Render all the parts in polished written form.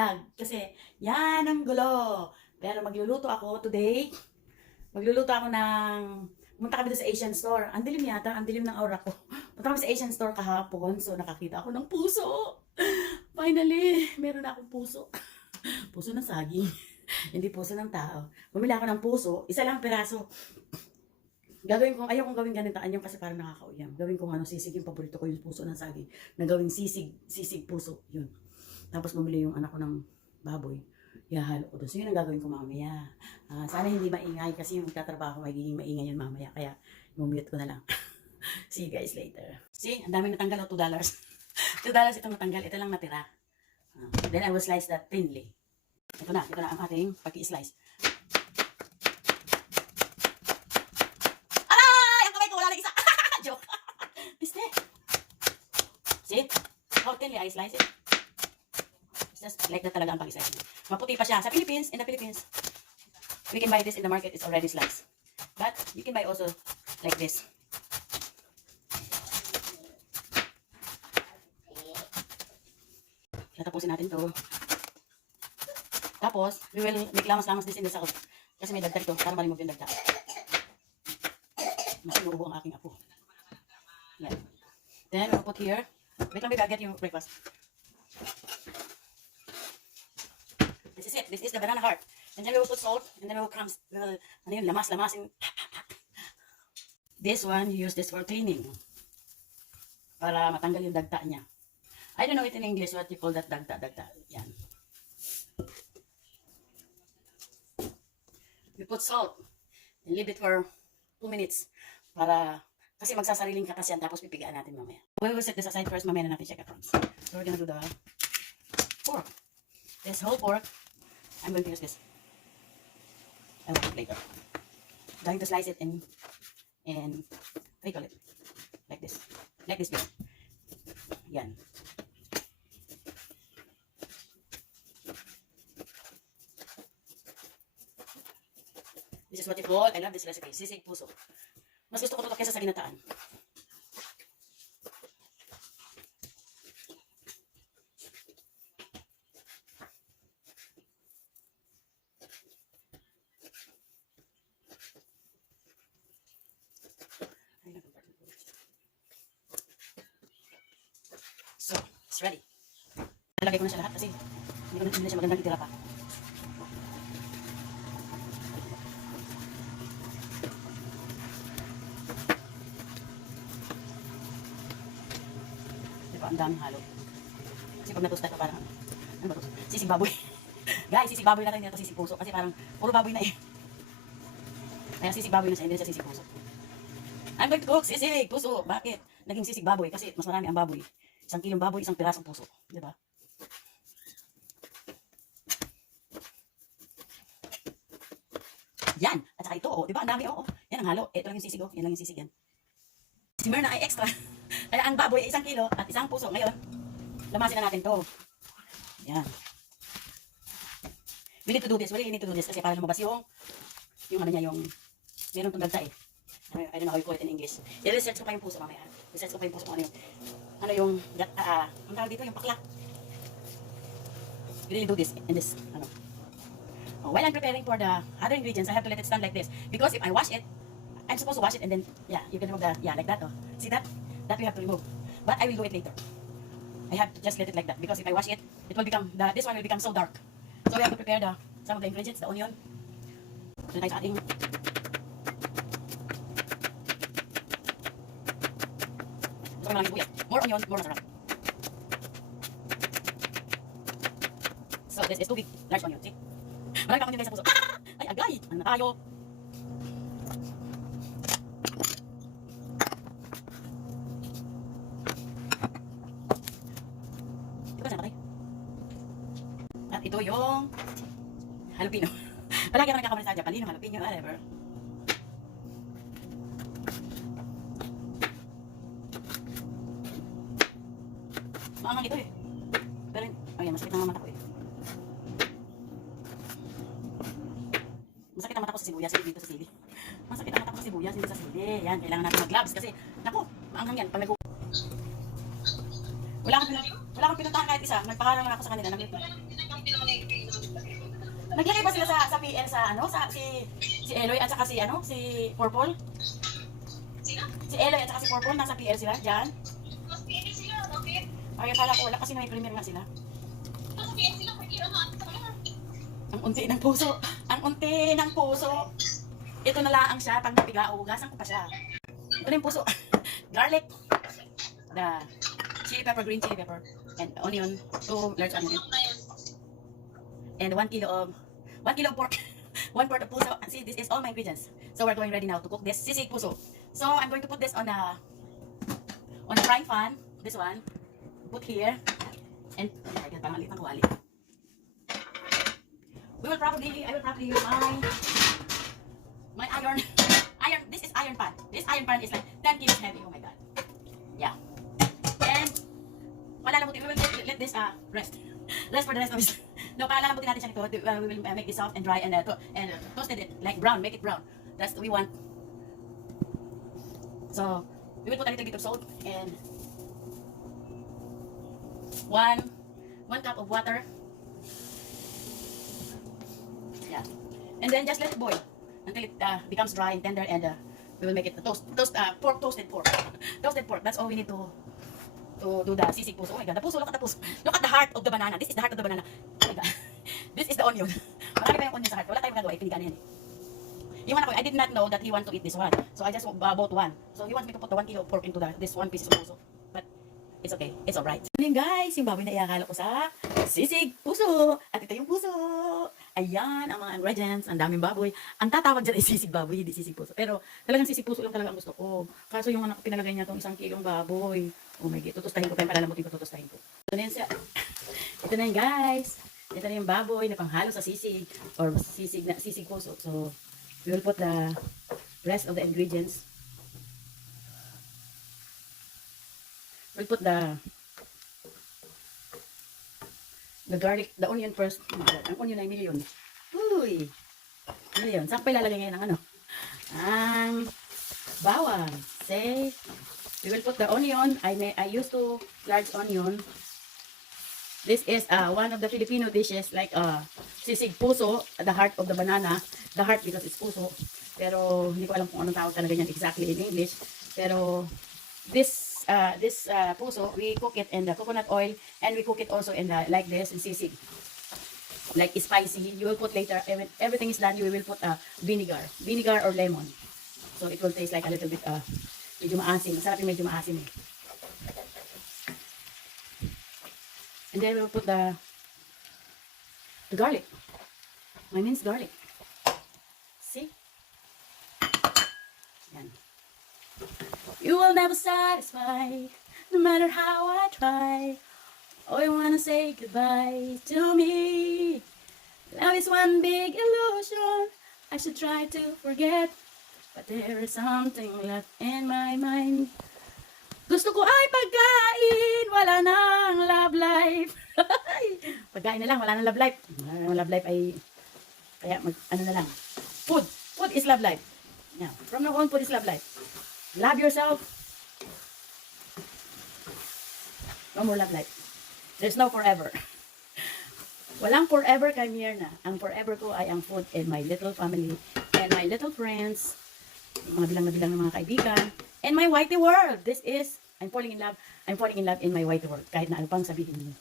vlog kasi yan ang gulo. Pero magluluto ako today. Magluluto ako ng punta kami doon sa Asian store. Ang dilim yata, ang dilim ng aura ko. Punta kami sa Asian store kahapon. So nakakita ako ng puso. Finally, meron na akong puso. Puso ng saging. Hindi puso ng tao. Bumili ako ng puso, isa lang peraso. Gagawin kong, ayaw kong gawin ganito anyong kasi parang nakakauyam. Gawin kong sisig, yung paborito ko yung puso ng saging. Na gawing sisig puso, yun. Tapos bumili yung anak ko ng baboy. Ihahalo ko doon. So yun ang gagawin ko mamaya. Sana hindi maingay kasi yung magtatrabaho magiging maingay yun mamaya. Kaya mumute ko na lang. See you guys later. See, ang dami natanggal o $2. $2 itong natanggal. Ito lang natira. Then I will slice that thinly. Ito na ang ating pag-i-slice. Joke. Piste. See? How thinly I slice it. It's just like that talaga ang pag-slice. Maputi pa siya. Sa Philippines, in the Philippines, we can buy this in the market. It's already sliced. But you can buy also like this. Tatapusin natin to. Tapos, we will make lamas-lamas this in the south. Kasi may dagdag to. Para ma-remove yung dagdag. Mas inuubo ang aking apo. Yan. Then, we'll put here. Wait lang, baby, I'll get you breakfast. This is it. This is the banana heart. And then we will put salt. And then we will crumbs. Ano yun? Lamas-lamasin. This one, you use this for cleaning. Para matanggal yung dagta niya. I don't know it in English what you call that dagta. Yan. We put salt. And leave it for 2 minutes. Para... Kasi magsasariling katas yan, tapos pipigaan natin mamaya. We will set this aside first, mamaya na natin check the crumbs. So we're gonna do the pork. This whole pork, I'm going to use this. I will put later. I'm going to slice it and trickle it. Like this. Like this bit. Yan. This is what you call, I love this recipe, sisig puso. Mas gusto ko ito kesa sa ginataan. So, it's ready. Nalagay ko na siya lahat kasi hindi na siya magandang itira pa. Ang daming halo. Kasi pag natusta ito parang ano ba ito? Sisig baboy. Guys, sisig baboy na rin dito, sisig puso. Kasi parang puro baboy na eh. Kaya sisig baboy na siya, hindi na siya sisig puso. I'm going to cook sisig puso. Bakit? Naging sisig baboy kasi mas marami ang baboy. 1 kilong baboy, 1 pirasong puso. Diba? Yan! At saka ito, oh. Diba? Ang dami, oh. Yan ang halo. Ito lang yung sisig, oh. Yan lang yung sisig yan. Si Myrna ay extra. Kaya ang baboy ay 1 kilo at 1 puso. Ngayon, lamasin na natin to. Yan. We need to do this. We really need to do this kasi para lumabas yung ano niya, yung meron itong dagta eh. I don't know how you call it in English. I-research ko pa yung puso mamaya. Research ko pa yung puso kung ano yung ang tawag dito, yung pakla. We really do this in this, while I'm preparing for the other ingredients, I have to let it stand like this. Because if I wash it, I'm supposed to wash it and then, yeah, you can remove the, yeah, like that, oh. See that? That we have to remove. But I will do it later. I have to just let it like that because if I wash it, it will become, this one will become so dark. So we have to prepare some of the ingredients, the onion. So tayo sa ating gusto ko lang yung buyat. More onion, more masarap. So this is 2 big large onion, see? Marami pa onion guys sa puso. Ay, agay! Ano na tayo? At ito yung jalapeno. Palagi ako nagkakamali sa Japan, yung jalapeno, whatever. Maangang ito eh. Pero, ayan, masakit ang mata ko eh. Masakit ang mata ko sa sibuyas, hindi dito sa sili. Masakit ang mata ko sa sibuyas, hindi sa sili. Yan, kailangan natin mag-gloves kasi, naku, maanghang yan. Pag wala akong pinuntahan kahit isa. Nagpaharang lang ako sa kanila. Naglagay ba sila sa PL sa ano? Si Eloy at saka si Purple? Si Eloy at saka si Purple nasa PL sila diyan. Ay, akala ko wala kasi may premier nga sila. Ang unti ng puso. Ang unti ng puso. Ito na lang siya. Pag napiga, ugasan ko pa siya. Ito na yung puso. Garlic. The chili pepper, green chili pepper. And onion. 2 large onion. And 1 kilo of pork. 1 quart of puso. And see, this is all my ingredients. So we're going ready now to cook this sisig puso. So I'm going to put this on the frying pan. This one. Put here. And I will probably use my iron. This is iron pan. This iron pan is like 10 kilos heavy. Oh my god. Yeah. And palalamutin, we will let this rest for the rest of this. No, palalamutin natin siya nito. We will make this soft and dry and toasted it like brown. Make it brown. That's what we want. So we will put a little bit of salt and 1 cup of water. Yeah. And then just let it boil until it becomes dry and tender, and we will make it toasted pork. Toasted pork. That's all we need to do the sisig puso. Oh my god, the puso, look at the puso. Look at the heart of the banana. This is the heart of the banana. Oh my god. This is the onion. Marami pa yung onion sa heart. Wala tayong magagawa, ipinigaan yan eh. Yung anak ko, I did not know that he want to eat this one. So I just bought one. So he wants me to put the 1 kilo of pork into this 1 piece of puso. But it's okay. It's alright. Yun guys, yung baboy na iakala ko sa sisig puso. At ito yung puso. Ayan, ang mga ingredients. Ang daming baboy. Ang tatawag dyan ay sisig baboy, hindi sisig puso. Pero talagang sisig puso lang talaga ang gusto ko. Kaso yung anak ko pinalagay niya itong 1 kilong baboy. Oh my god, tutustahin ko pa yung palalamutin ko, tutustahin ko. Ito na yun siya. Ito na yun guys. Ito na yung baboy na panghalo sa sisig or sisig puso. So, we will put the rest of the ingredients. We'll put the garlic, the onion first. Oh my God, ang onion ay million. Uy! Million. Saan pa ilalagay ngayon ang ano? Ang bawang. Say, we will put the onion. I used to large onion. This is one of the Filipino dishes like sisig puso, the heart of the banana. The heart because it's puso. Pero hindi ko alam kung anong tawag talaga yan exactly in English. Pero this puso, we cook it in the coconut oil, and we cook it also in the like this in sisig, like spicy. You will put later, when everything is done, you will put vinegar or lemon, so it will taste like a little bit medyo maasim. Masarap yung medyo maasim eh. And then we will put the garlic, my minced garlic. See? Yan. You will never satisfy, no matter how I try. Oh, you wanna say goodbye to me. Love is one big illusion I should try to forget, but there is something left in my mind. Gusto ko ay pagkain, wala nang love life. Pagkain na lang, wala nang love life. Wala nang love life ay, kaya ano na lang. Food is love life. Yeah, from now on, food is love life. Love yourself. No more love life. There's no forever. Walang forever kay Myrna. Ang forever ko ay ang food and my little family and my little friends. Mga bilang na bilang ng mga kaibigan. And my whitey world. This is, I'm falling in love. I'm falling in love in my whitey world. Kahit na ano pang sabihin mo.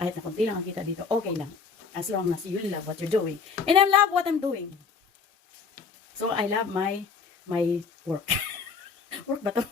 Kahit na konti lang ang kita dito, okay lang. As long as you love what you're doing. And I love what I'm doing. So I love my work. Work ba to?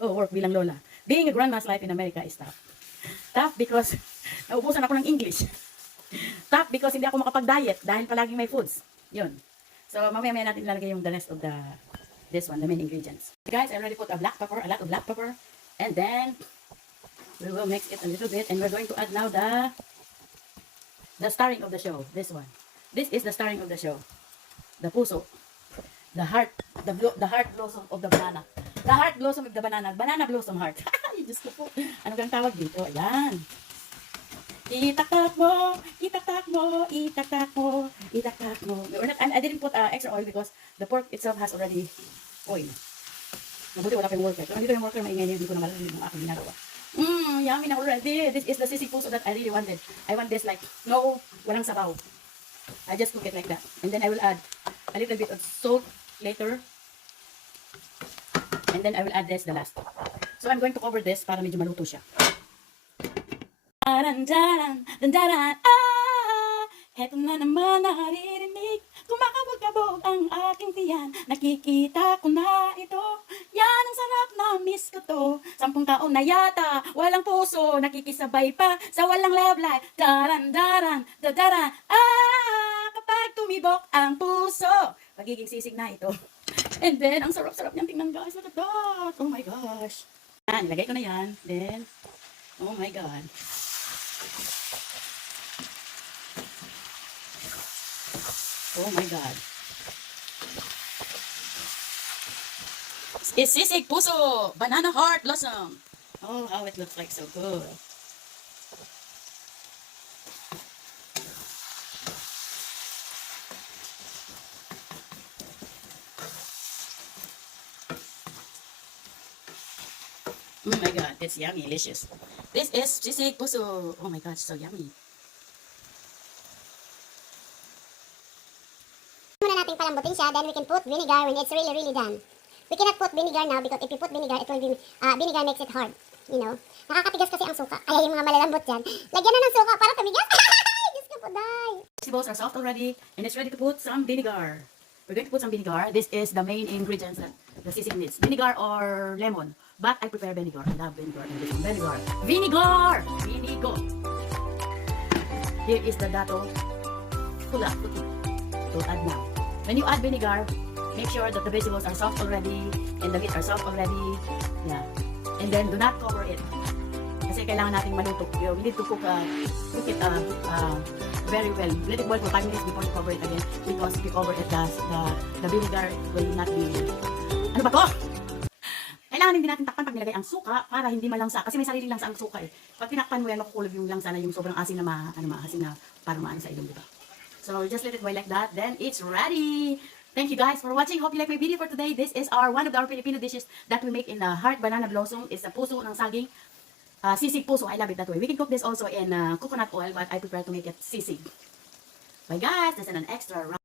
Oh, work bilang lola. Being a grandma's life in America is tough. Tough because naubusan ako ng English. Tough because hindi ako makapag-diet dahil palaging may foods. Yun. So mamaya natin ilalagay yung the rest of this one, the main ingredients. Guys, I already put a lot of black pepper. And then we will mix it a little bit, and we're going to add now the starring of the show. This one. This is the starring of the show. The puso. The heart blossom of the banana. The heart blossom of the banana. Banana blossom heart. Ay, Diyos ko po. Ano kang tawag dito? Ayan. Itaktak mo, itaktak mo, itaktak mo, itaktak mo. I didn't put extra oil because the pork itself has already oil. Mabuti wala pa yung worker. Pero dito yung worker maingay niya, hindi ko na malalim yung aking ginagawa. Yummy na already. This is the sisig puso that I really wanted. I want this like, no, walang sabaw. I just cook it like that. And then I will add a little bit of salt later. And then I will add this the last. So I'm going to cover this para medyo maluto siya. Daran, daran, heto na naman naririnig. Kumakabog-kabog ang aking tiyan. Nakikita ko na ito. Yan ang sarap na miss ko to. 10 taon na yata, walang puso. Nakikisabay pa sa walang love life. Daran, daran, dadaran, kapag tumibok ang puso. Pagiging sisig na ito. And then, ang sarap-sarap niyang tingnan guys. Look at that. Oh my gosh. Yan, ilagay ko na yan. Then, oh my God. Oh my God. It's sisig puso. Banana heart blossom. Oh, how it looks like so good. Oh my God, it's yummy, delicious. This is sisig puso. Oh my gosh, so yummy. Muna natin palambutin siya, then we can put vinegar when it's really done. We cannot put vinegar now because if you put vinegar, it will be, vinegar makes it hard. You know? Nakakatigas kasi ang suka. Kaya yung mga malalambot dyan, lagyan na ng suka para tumigas. Diyos ko po, day. Vegetables are soft already, and it's ready to put some vinegar. We're going to put some vinegar. This is the main ingredients that the sisig needs. Vinegar or lemon. But I prefer vinegar. I love vinegar. Vinegar. Vinegar! Vinigo. Here is the dato. Pula. To add now. When you add vinegar, make sure that the vegetables are soft already and the meat are soft already. Yeah. And then do not cover it. Kasi kailangan nating maluto. We need to cook it very well. Let it boil for 5 minutes before you cover it again. Because if you cover it, the vinegar will not be... Ano ba to? Kailangan hindi natin takpan pag nilagay ang suka para hindi malangsa. Kasi may sariling langsa ang suka eh. Pag tinakpan mo yan, makukulog yung langsa na yung sobrang asin na maasin na para maano sa ilong, diba? So just let it boil like that. Then it's ready. Thank you guys for watching. Hope you like my video for today. This is one of our Filipino dishes that we make in heart banana blossom. It's a puso ng saging. Sisig puso. I love it that way. We can cook this also in coconut oil, but I prefer to make it sisig. Bye guys. This is an extra round.